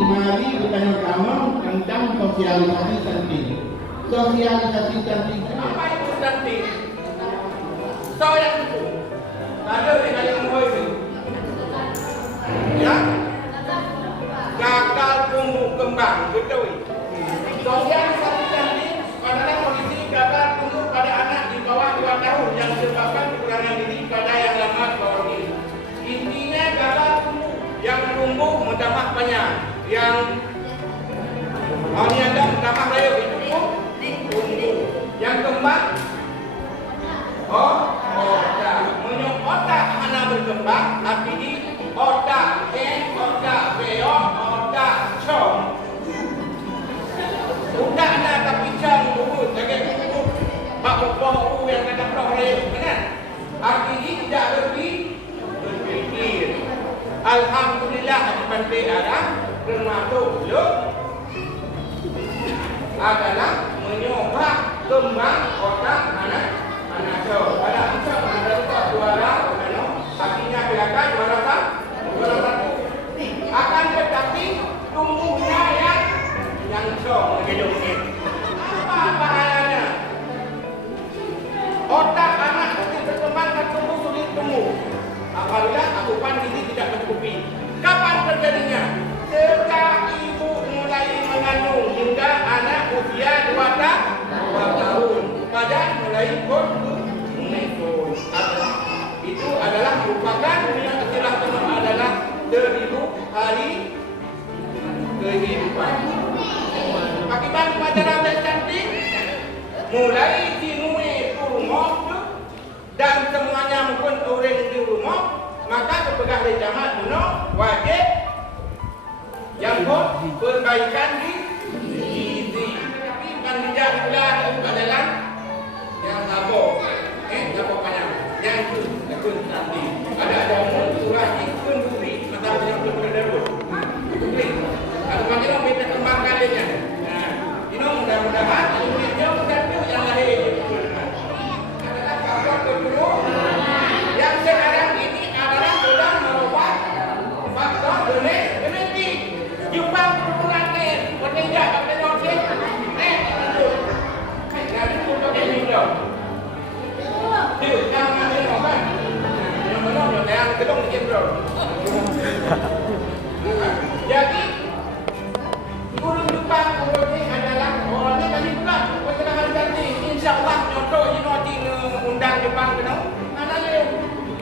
mari bersama-sama tentang sosialisasi stunting. Sosialisasi stunting. Apa itu stunting? Tahu yang itu? Ada di kali nombor ini. Ya? Gagal tumbuh kembang, betul. Sosialisasi stunting adalah kondisi gagal tumbuh pada anak di bawah 2 tahun yang disebabkan kekurangan diri pada yang lama di bawah ini. Intinya gagal tumbuh yang tumbuh mendapat banyak, yang niaga mendapat layu itu tumbuh, yang kembang otak. Menyuk otak mana berkembang, tapi di otak otak beok, otak com. Otak nak tapi com bubut, jaga bubut. Bak bubuk yang kata roh layu, kan? Artinya tidak berpikir. Alhamdulillah Adik Arah termasuk belum adalah menyoba kembang otak anak jauh. Ada unsur ada suara, artinya belakang suara satu. Akan tetapi tumbuhnya yang jauh hidung ini. Apa bahayanya? Otak anak sulit berkembang dan tumbuh sulit tumbuh. Apabila asupan gizi tidak mencukupi. Kapan terjadinya? Sejak ibu mulai mengandung hingga anak usia 2 tahun. Badan mulai menurun. Itu adalah merupakan yang istilah teman adalah terhidup hari kehidupan. Akibat pelajaran stunting mulai dimulai rumah dan semuanya mungkin orang di rumah, maka kepegang jamaah dunia wajib yang perbaikan gizi. Tapi kan tidak pula adalah yang apa? Apa banyak? Yang itu nanti ada surah itu bumi mata yang berderut. Kalau macam orang beda kembang kalinya. Nah, ini mudah-mudahan ini jauh satu yang lahir. Adalah faktor kedua yang sekarang ini adalah sudah merubah faktor genetik. Jepang perhubungan peningkat pada notis. Jadi untuk ini dong. Itu jangan kan? Yang mana yang kedong ni bro. Jadi guru Jepang guru ni adalah orangnya kali pula perkenaan ganti. InsyaAllah contoh ini nanti undang Jepang kena. Mana dia?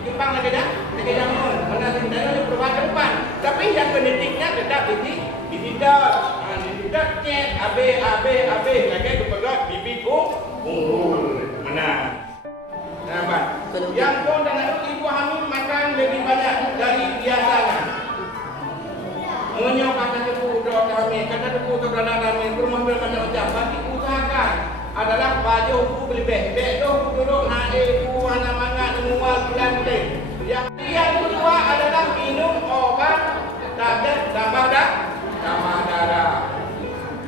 Jepang ada dah. Dekat jamun. Mana dia perubahan ke depan. Tapi yang genetiknya tetap di digital. Digital cek AB lagi kepada bibit unggul. Mana? Nampak. Yang pun dan ibu hamil makan lebih banyak dari biasanya. Menyok kata ibu dok hamil, kata ibu dok anak hamil, rumah bermacam macam. Tapi usahakan adalah baju ibu lebih. Dek duduk nak ibu anak mangat semua bulan boleh. Yang kedua adalah minum obat tablet tambah darah.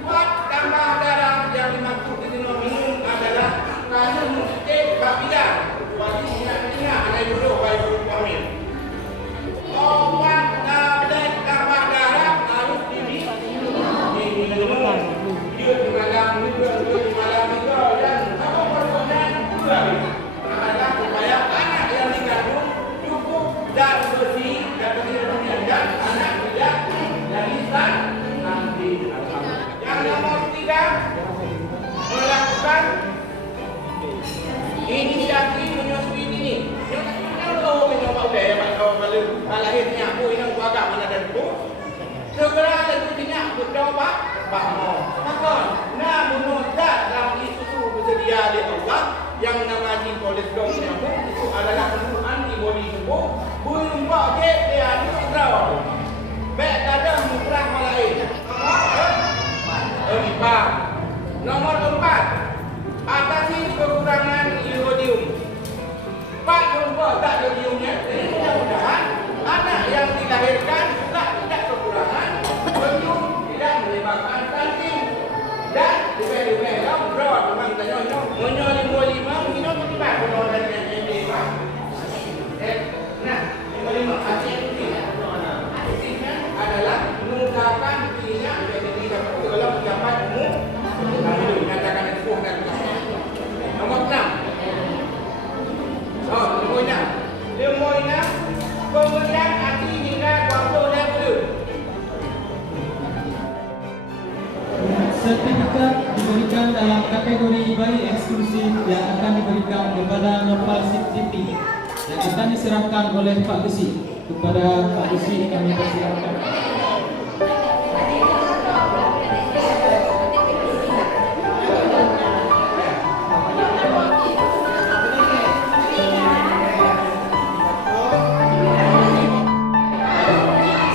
Obat tambah darah yang dimaksud di sini minum adalah kalau mesti babida. Bagi ingat anak duduk baik hamil. Obat tablet tambah darah harus diminum. Dia malam juga dan apa perbuatan juga adalah supaya anak yang dikandung cukup dan bersih dan anak tidak jadi nanti. Yang nomor 3 melakukan inisiatif menyusui dini. Yang kalau mencoba udah kalau lahirnya aku ini agak mana dan itu segera tentunya berdoa bahwa maka namun dalam isu bersedia di Allah yang nama kolesterol itu adalah untuk antibody tubuh belum pakai dia ada segera baik ada mukrah malaik nomor 4 atasi kekurangan iodium. Pak jumpa tak ada iodiumnya, jadi mudah-mudahan anak yang dilahirkan sudah tidak kekurangan iodium, tidak menyebabkan stunting dan lebih-lebih berat memang tanya menyo 55 minum tidak kalau dari yang nah 55 hati itu Sertifikat diberikan dalam kategori bayi eksklusif yang akan diberikan kepada Nopal Siti yang akan diserahkan oleh Pak Besi. Kepada Pak Besi kami persilakan.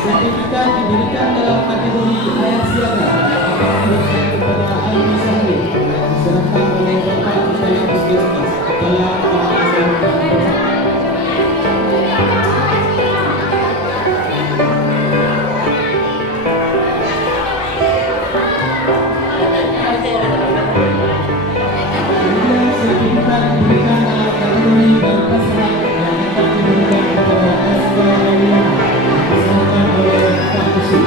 Sertifikat diberikan dalam kategori ayat siaga diberikan kepada Almi Sahri yang diserahkan oleh Bapak Kepala Puskesmas Kepala Pengawasan dan Pengawasan. Kemudian sertifikat diberikan dalam kategori bayi pasrah yang akan diberikan kepada Aswa Lawiana diserahkan oleh Pak Besi.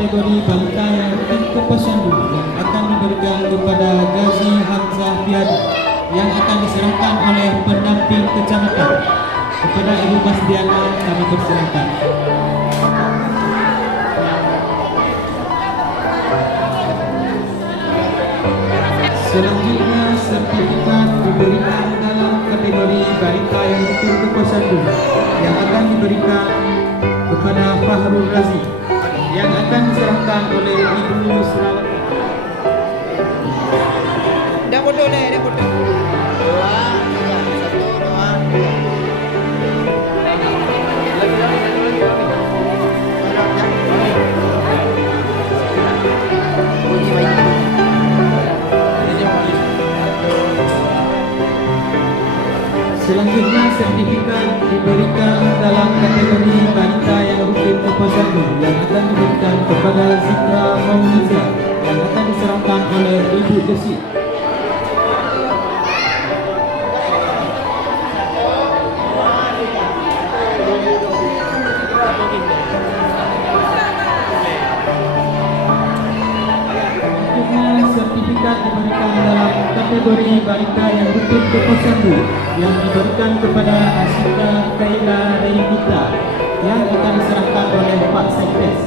Kategori balita yang ke posyandu yang akan diberikan kepada Gazi Hamzah Piadi yang akan diserahkan oleh pendamping kecamatan. Kepada Ibu Mas Diana kami persilakan. Selanjutnya sertifikat diberikan dalam kategori balita yang ke posyandu yang akan diberikan kepada Fahrul Razi yang akan diserahkan oleh Ibu Surawati. Dah foto ni, dah foto. Dua, tiga, satu, dua. Selanjutnya sertifikat diberikan dalam kategori balita yang rutin ke posyandu yang akan diberikan kepada Zikra Mauniza yang akan diserahkan oleh Ibu Desi. Selanjutnya sertifikat diberikan dalam kategori balita yang rutin ke posyandu yang diberikan kepada Asita Kaila Renita yang akan diserahkan oleh Pak Sekdes.